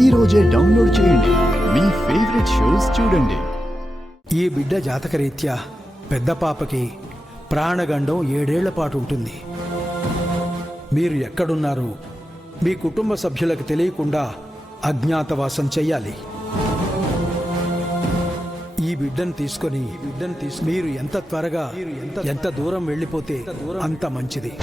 ఈ రోజే డౌన్లోడ్ చేయండి. మీ ఫేవరెట్ షోస్ చూడండి. ఈ బిడ్డ జాతకరీత్యా పెద్ద పాపకి ప్రాణగండం 7 ఏళ్ల పాటు ఉంటుంది. మీరు ఎక్కడున్నారు మీ కుటుంబ సభ్యులకు తెలియకుండా అజ్ఞాతవాసం చెయ్యాలి. ఈ బిడ్డను తీసుకొని మీరు ఎంత త్వరగా ఎంత దూరం వెళ్ళిపోతే అంత మంచిది.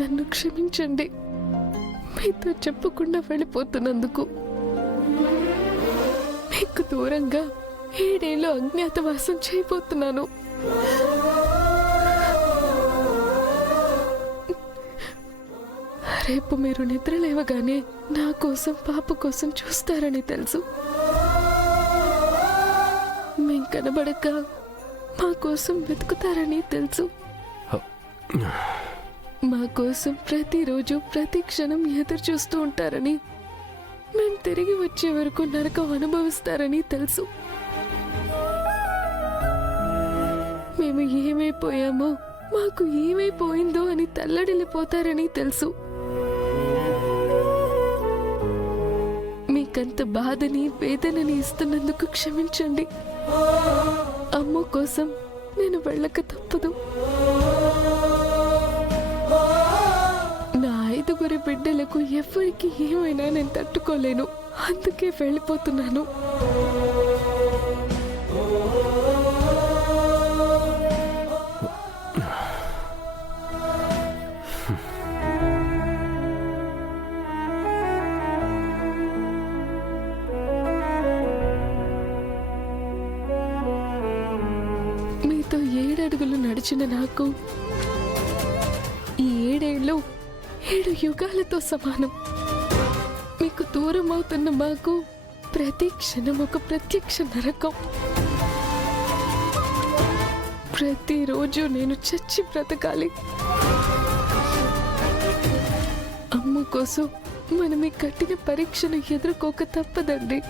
నన్ను క్షమించండి, మీతో చెప్పకుండా వెళ్ళిపోతున్నందుకు. మీకు దూరంగా 7 ఏళ్ళు అజ్ఞాతవాసం చేయబోతున్నాను. రేపు మీరు నిద్ర లేవగానే నా కోసం పాప కోసం చూస్తారని తెలుసు. మేం కనబడక మా కోసం వెతుకుతారని తెలుసు. మా కోసం ప్రతిరోజు ప్రతి క్షణం ఎదురు చూస్తూ ఉంటారని, మేము తిరిగి వచ్చే వరకు నరకం అనుభవిస్తారని తెలుసు. మేము ఏమైపోయామో, మాకు ఏమైపోయిందో అని తల్లడిల్లిపోతారని తెలుసు. మీకంత బాధని వేదనని ఇస్తున్నందుకు క్షమించండి. అమ్మ కోసం నేను వెళ్ళక తప్పదు. నా 5 బిడ్డలకు ఎవరికి ఏమైనా నేను తట్టుకోలేను. అందుకే వెళ్ళిపోతున్నాను. మీతో 7 అడుగులు నడిచిన నాకు ఈ 7 ఏళ్ళు 7 యుగాలతో సమానం. మీకు దూరం అవుతున్న మాకు ప్రతి క్షణం ఒక ప్రత్యక్ష నరకం. ప్రతిరోజు నేను చచ్చి బ్రతకాలి. అమ్మ కోసం మనం ఈ కఠిన పరీక్షను ఎదుర్కోక తప్పదండి.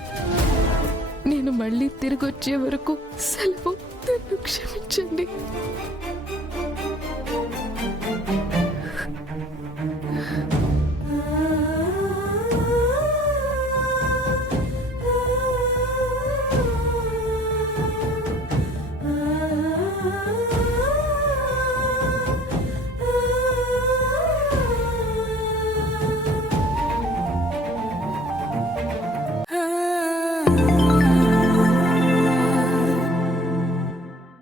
నేను మళ్ళీ తిరిగి వచ్చే వరకు సెలవు. నన్ను క్షమించండి.